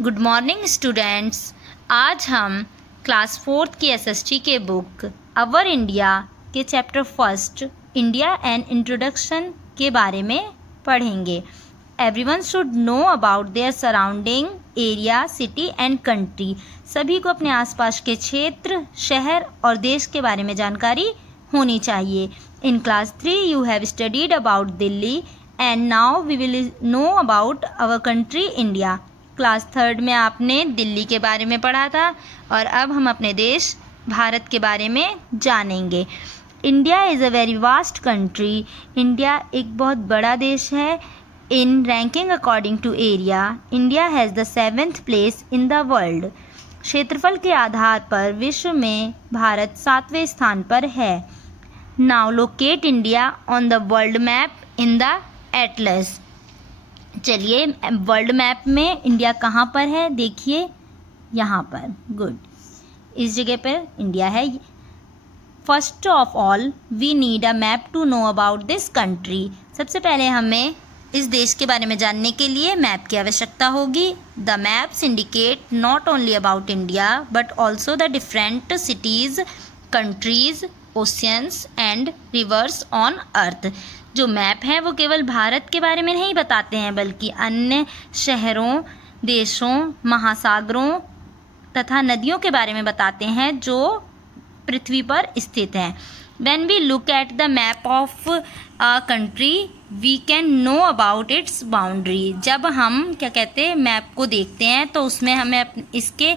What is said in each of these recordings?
Good morning students. आज हम class 4th की एसएसटी के बुक अवर इंडिया के chapter first India and introduction के बारे में पढ़ेंगे। Everyone should know about their surrounding area, city and country. सभी को अपने आसपास के क्षेत्र, शहर और देश के बारे में जानकारी होनी चाहिए। In class 3 you have studied about Delhi and now we will know about our country India. Class 3rd में आपने दिल्ली के बारे में पढ़ा था और अब हम अपने देश भारत के बारे में जानेंगे। India is a very vast country. India एक बहुत बड़ा देश है। In ranking according to area, India has the 7th place in the world. क्षेत्रफल के आधार पर विश्व में भारत 7वें स्थान पर है। Now locate India on the world map in the Atlas. चलिए वर्ल्ड मैप में इंडिया कहाँ पर है, देखिए यहाँ पर। गुड, इस जगह पर इंडिया है। First of all we need a map to know about this country. सबसे पहले हमें इस देश के बारे में जानने के लिए मैप की आवश्यकता होगी। The maps indicate not only about India but also the different cities, countries, oceans and reverse on earth. जो मैप हैं वो केवल भारत के बारे में नहीं बताते हैं बल्कि अन्य शहरों, देशों, महासागरों तथा नदियों के बारे में बताते हैं जो पृथ्वी पर स्थित हैं। When we look at the map of a country, we can know about its boundary। जब हम क्या कहते हैं मैप को देखते हैं तो उसमें हमें इसके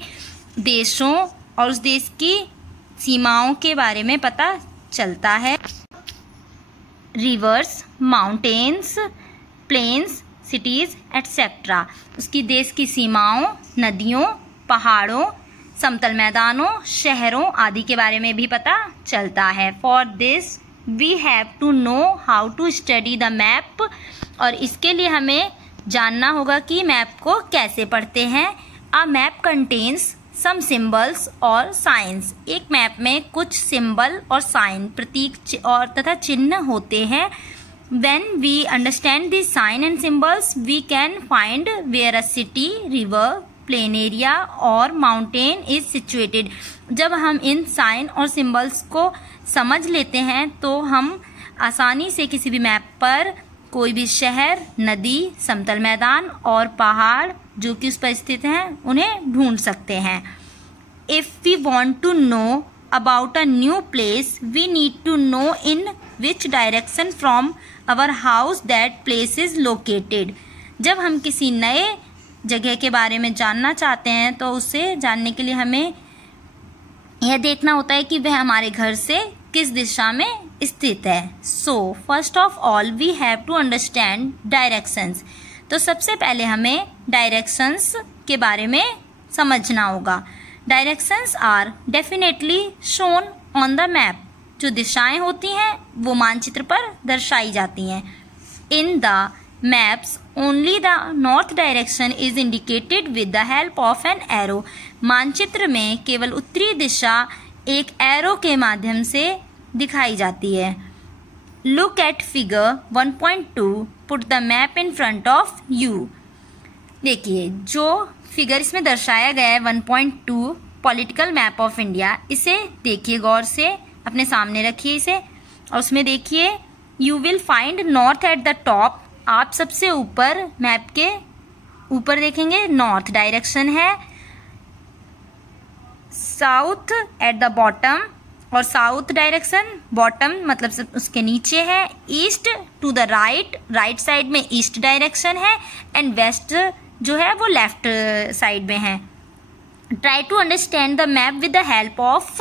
देशों और उस देश की सीमाओं के बारे में पता चलता है। Rivers, mountains, plains, cities etcetera. उसकी देश की सीमाओं, नदियों, पहाड़ों, समतल मैदानों, शहरों आदि के बारे में भी पता चलता है। For this we have to know how to study the map. और इसके लिए हमें जानना होगा कि मैप को कैसे पढ़ते हैं। A map contains some symbols और साइंस। एक मैप में कुछ सिंबल और साइन, प्रतीक और तथा चिन्ह होते हैं। When we understand these sign and symbols, we can find where a city, river, plain area or mountain is situated। जब हम इन साइन और सिंबल्स को समझ लेते हैं तो हम आसानी से किसी भी मैप पर कोई भी शहर, नदी, समतल मैदान और पहाड़ जो कि उस पर स्थित हैं उन्हें ढूंढ सकते हैं। If we want to know about a new place, we need to know in which direction from our house that place is located। जब हम किसी नए जगह के बारे में जानना चाहते हैं तो उसे जानने के लिए हमें यह देखना होता है कि वह हमारे घर से किस दिशा में स्थित है। So first of all we have to understand directions. तो सबसे पहले हमें डायरेक्शंस के बारे में समझना होगा। Directions are definitely shown on the map. जो दिशाएं होती हैं वो मानचित्र पर दर्शाई जाती हैं। In the maps only the north direction is indicated with the help of an arrow. मानचित्र में केवल उत्तरी दिशा एक एरो के माध्यम से दिखाई जाती है। Look at figure 1.2, put the map in front of you. देखिए जो फिगर इसमें दर्शाया गया है 1.2 पॉलिटिकल मैप ऑफ इंडिया, इसे देखिए गौर से, अपने सामने रखिए इसे और उसमें देखिए you will find north at the top. आप सबसे ऊपर मैप के ऊपर देखेंगे नॉर्थ डायरेक्शन है। साउथ एट द बॉटम, और साउथ डायरेक्शन बॉटम मतलब उसके नीचे है। East to the right, right side में ईस्ट डायरेक्शन है। एंड वेस्ट जो है वो लेफ्ट साइड में है। Try to understand the map with the help of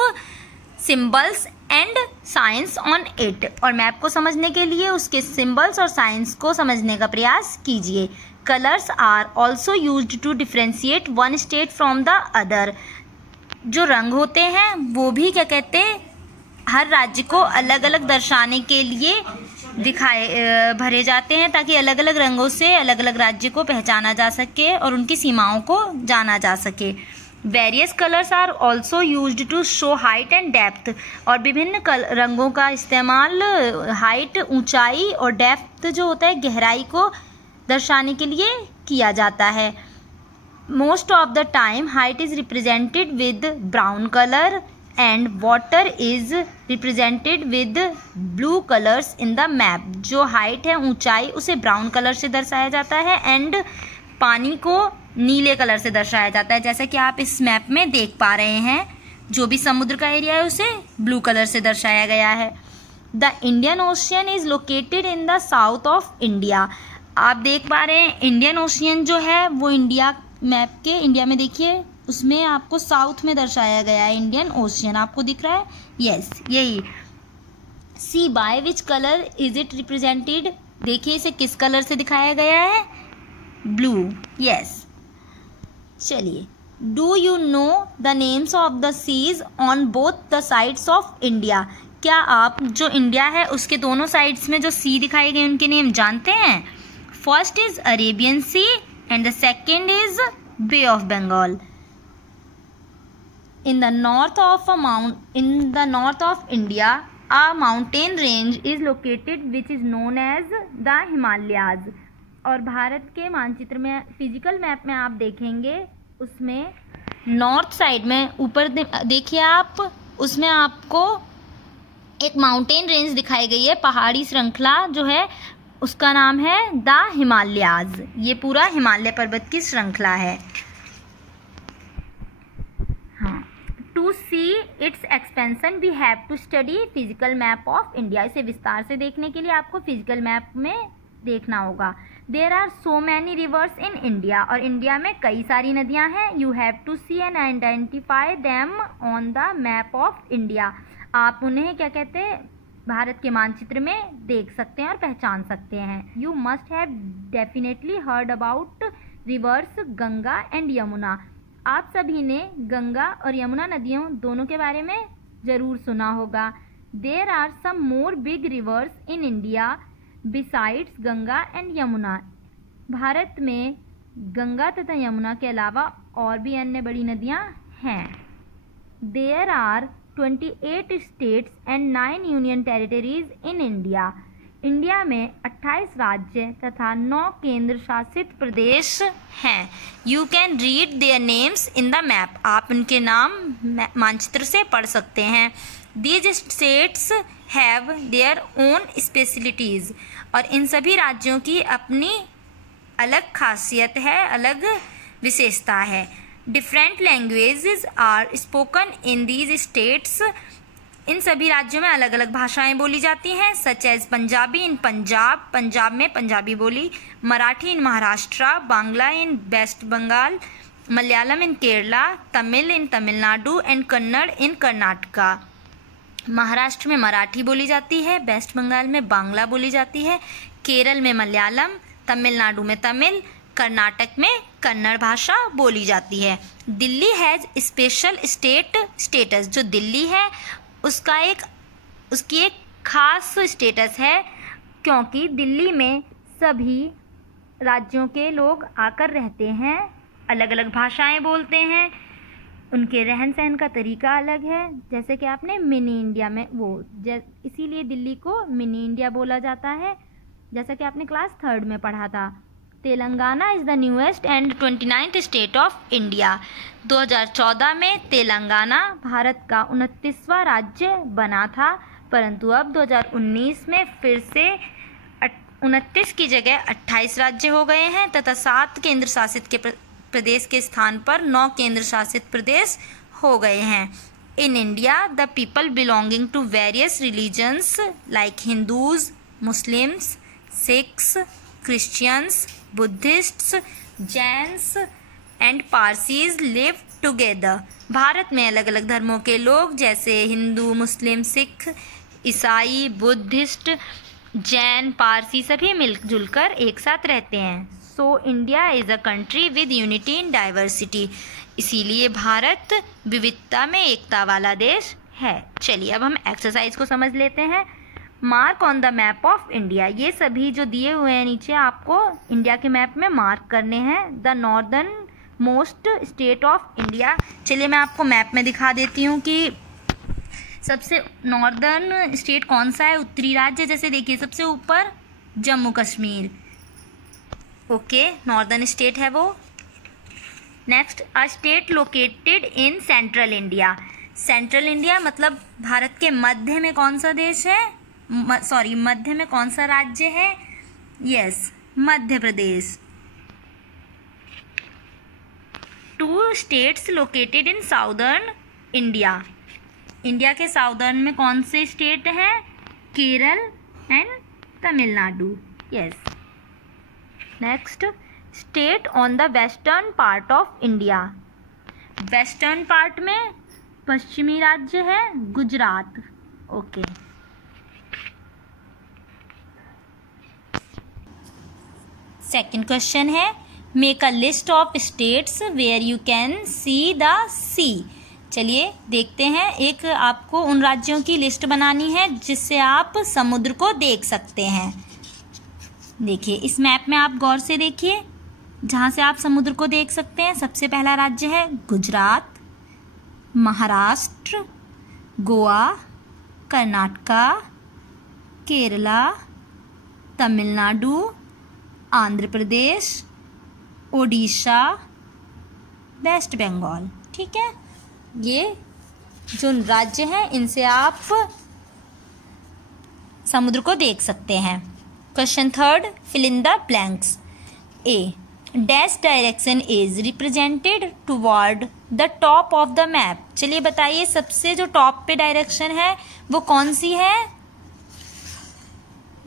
symbols and signs on it. और मैप को समझने के लिए उसके सिंबल्स और साइंस को समझने का प्रयास कीजिए। Colours are also used to differentiate one state from the other. जो रंग होते हैं वो भी क्या कहते हैं हर राज्य को अलग अलग दर्शाने के लिए भरे जाते हैं ताकि अलग अलग रंगों से अलग अलग राज्य को पहचाना जा सके और उनकी सीमाओं को जाना जा सके। Various colours are also used to show height and depth. और विभिन्न रंगों का इस्तेमाल हाइट, ऊंचाई और डेप्थ जो होता है गहराई को दर्शाने के लिए किया जाता है। Most of the time height is represented with brown color and water is represented with blue colors in the map. जो height है, ऊंचाई, उसे brown color से दर्शाया जाता है and पानी को नीले कलर से दर्शाया जाता है, जैसा कि आप इस मैप में देख पा रहे हैं। जो भी समुद्र का एरिया है उसे ब्लू कलर से दर्शाया गया है। The Indian ocean is located in the south of India. आप देख पा रहे हैं इंडियन ओशियन जो है वो इंडिया मैप के, इंडिया में देखिए उसमें आपको साउथ में दर्शाया गया है इंडियन ओशियन, आपको दिख रहा है? यस, यही। See by which colour is it represented, देखिए इसे किस कलर से दिखाया गया है? ब्लू। यस, चलिए। Do you know the names of the seas on both the sides of India. क्या आप जो इंडिया है उसके दोनों साइड्स में जो सी दिखाए गए उनके नेम जानते हैं? First is Arabian sea and the second is Bay of Bengal. In the north of India, a mountain range is located which is known as the Himalayas. और भारत के मानचित्र में, फिजिकल मैप में आप देखेंगे उसमें नॉर्थ साइड में ऊपर देखिए आप, उसमें आपको एक माउंटेन रेंज दिखाई गई है, पहाड़ी श्रृंखला जो है उसका नाम है द हिमालयाज। ये पूरा हिमालय पर्वत की श्रृंखला है। हाँ, to see its expansion we have to study physical map of India. इसे विस्तार से देखने के लिए आपको फिजिकल मैप में देखना होगा। There are so many rivers in India, और इंडिया में कई सारी नदियां हैं। You have to see and identify them on the map of India. आप उन्हें क्या कहते हैं, भारत के मानचित्र में देख सकते हैं और पहचान सकते हैं। You must have definitely heard about reverse Ganga and Yamuna. आप सभी ने गंगा और यमुना नदियों दोनों के बारे में ज़रूर सुना होगा। There are some more big rivers in India besides Ganga and Yamuna. Bharat में गंगा तथा यमुना के अलावा और भी अन्य बड़ी नदियाँ हैं। There are 28 states and 9 union territories in India. India में 28 राज्य तथा 9 केंद्र शासित प्रदेश हैं। You can read their names in the map. आप उनके नाम मानचित्र से पढ़ सकते हैं। These states have their own specialities. और इन सभी राज्यों की अपनी अलग खासियत है, अलग विशेषता है। Different languages are spoken in these states. इन सभी राज्यों में अलग अलग भाषाएं बोली जाती हैं, such as Punjabi in Punjab, Punjab में पंजाबी बोली, Marathi in Maharashtra, Bangla in West Bengal, Malayalam in Kerala, Tamil in Tamil Nadu and Kannada in Karnataka. Maharashtra में मराठी बोली जाती है, वेस्ट बंगाल में बांग्ला बोली जाती है, केरल में मलयालम, तमिलनाडु में तमिल, कर्नाटक में कन्नड़ भाषा बोली जाती है। Delhi has special status. जो दिल्ली है उसकी एक खास स्टेटस है, क्योंकि दिल्ली में सभी राज्यों के लोग आकर रहते हैं, अलग अलग भाषाएं बोलते हैं, उनके रहन सहन का तरीका अलग है। जैसे कि आपने मिनी इंडिया में इसीलिए दिल्ली को मिनी इंडिया बोला जाता है, जैसा कि आपने क्लास 3 में पढ़ा था। Telangana is the newest and 29th state of India. 2014 में तेलंगाना भारत का 29वां राज्य बना था, परंतु अब 2019 में फिर से 29 की जगह 28 राज्य हो गए हैं तथा 7 केंद्र शासित के प्रदेश के स्थान पर 9 केंद्र शासित प्रदेश हो गए हैं। In India the people belonging to various religions like Hindus, Muslims, Sikhs, Christians, Buddhists, Jains and Parsis live together. Bharat में अलग अलग धर्मों के लोग जैसे हिंदू, मुस्लिम, सिख, ईसाई, बुद्धिस्ट, जैन, पारसी सभी मिलजुल कर एक साथ रहते हैं। So India is a country with unity in diversity. इसीलिए भारत विविधता में एकता वाला देश है। चलिए अब हम एक्सरसाइज को समझ लेते हैं। Mark on the map of India. ये सभी जो दिए हुए हैं नीचे आपको इंडिया के मैप में मार्क करने हैं। The northern most state of India. चलिए मैं आपको मैप में दिखा देती हूँ कि सबसे नॉर्दर्न स्टेट कौन सा है, उत्तरी राज्य। जैसे देखिए सबसे ऊपर Jammu Kashmir, okay, northern state है वो। Next, a state located in central India. Central India मतलब भारत के मध्य में कौन सा देश है, मध्य में कौन सा राज्य है? Yes, Madhya Pradesh. 2 states located in southern India. India के साउदर्न में कौन से स्टेट हैं? Kerala and Tamil Nadu. Yes. Next, state on the western part of India. Western part में पश्चिमी राज्य है गुजरात। ओके। सेकंड क्वेश्चन है, make a list of states where you can see the sea. चलिए देखते हैं, एक आपको उन राज्यों की लिस्ट बनानी है जिससे आप समुद्र को देख सकते हैं। देखिए इस मैप में आप गौर से देखिए, जहाँ से आप समुद्र को देख सकते हैं। सबसे पहला राज्य है गुजरात, महाराष्ट्र, गोवा, कर्नाटका, केरला, तमिलनाडु, आंध्र प्रदेश, ओडिशा, वेस्ट बंगाल। ठीक है, ये जो राज्य हैं इनसे आप समुद्र को देख सकते हैं। Question third, fill in the blanks. A, dash direction is represented toward the top of the map. चलिए बताइए, सबसे जो टॉप पे डायरेक्शन है वो कौन सी है?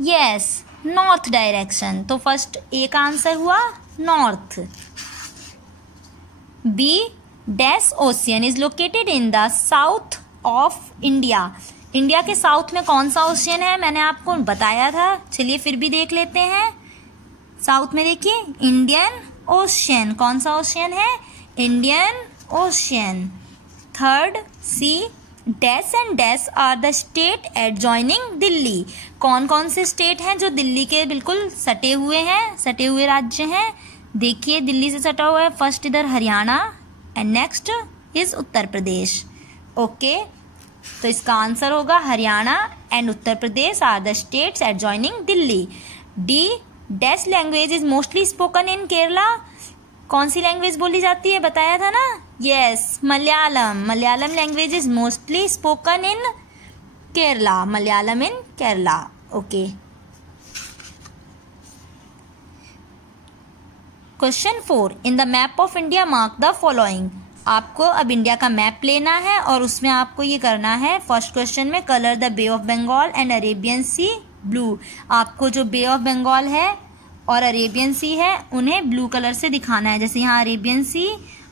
Yes, north direction. तो फर्स्ट ए का आंसर हुआ north. B, dash ocean is located in the south of India. India के साउथ में कौन सा ओशियन है? मैंने आपको बताया था, चलिए फिर भी देख लेते हैं। साउथ में देखिए इंडियन ओशियन। कौन सा ओशियन है? Indian ocean. Third, C, dash and dash are the state adjoining Delhi. कौन कौन से स्टेट हैं जो दिल्ली के बिल्कुल सटे हुए हैं, सटे हुए राज्य हैं? देखिए दिल्ली से सटा हुआ है फर्स्ट इधर Haryana and next is Uttar Pradesh. Okay, तो इसका आंसर होगा Haryana and Uttar Pradesh are the states adjoining Delhi. D, dash language is mostly spoken in Kerala. कौन सी लैंग्वेज बोली जाती है? बताया था ना, yes, Malayalam. Malayalam language is mostly spoken in Kerala. Malayalam in Kerala. Okay. Question 4, in the map of India mark the following. आपको अब इंडिया का मैप लेना है और उसमें आपको ये करना है, फर्स्ट क्वेश्चन में colour the bay of Bengal and Arabian sea blue. आपको जो बे ऑफ बंगाल है और अरेबियन सी है उन्हें ब्लू कलर से दिखाना है। जैसे यहाँ अरेबियन सी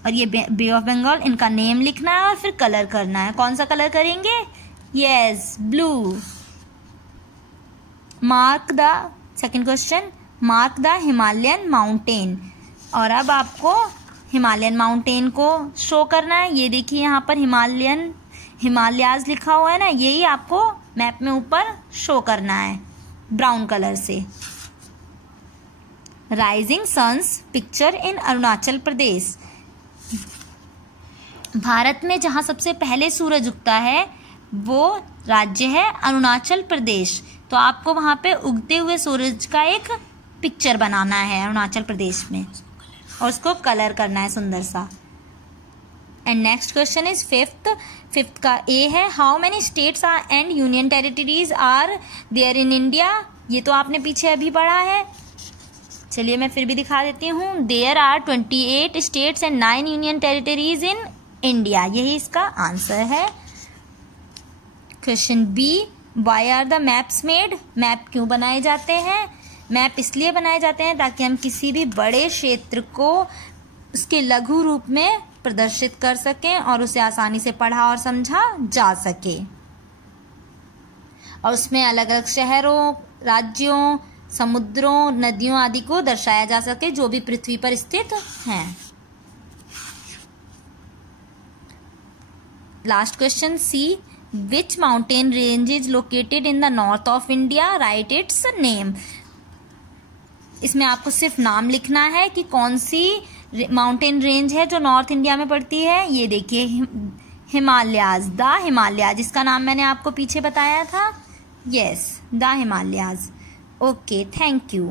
और ये बे ऑफ बंगाल, इनका नेम लिखना है और फिर कलर करना है। कौन सा कलर करेंगे? Yes, blue. Mark the, second question, mark the Himalayan mountain. और अब आपको हिमालयन माउंटेन को शो करना है। ये देखिए यहाँ पर हिमालयाज लिखा हुआ है ना, यही आपको मैप में ऊपर शो करना है ब्राउन कलर से। Rising sun's picture in Arunachal Pradesh. Bharat में जहाँ सबसे पहले सूरज उगता है वो राज्य है अरुणाचल प्रदेश। तो आपको वहाँ पे उगते हुए सूरज का एक पिक्चर बनाना है अरुणाचल प्रदेश में और उसको कलर करना है सुंदर सा। And next question is fifth का ए है, how many states are and union territories are there in India. ये तो आपने पीछे अभी पढ़ा है, चलिए मैं फिर भी दिखा देती हूँ। There are 28 states and 9 union territories in India. यही इसका आंसर है। Question B, why are the maps made. Map क्यों बनाए जाते हैं? मैप इसलिए बनाए जाते हैं ताकि हम किसी भी बड़े क्षेत्र को उसके लघु रूप में प्रदर्शित कर सकें और उसे आसानी से पढ़ा और समझा जा सके, और उसमें अलग अलग शहरों, राज्यों, समुद्रों, नदियों आदि को दर्शाया जा सके जो भी पृथ्वी पर स्थित हैं। Last question C, which mountain range is located in the north of India, right its name. इसमें आपको सिर्फ नाम लिखना है कि कौन सी माउंटेन रेंज है जो नॉर्थ इंडिया में पड़ती है। ये देखिए हिमालयाज, द हिमालयाज, इसका नाम मैंने आपको पीछे बताया था। Yes, the Himalayas. Okay, thank you.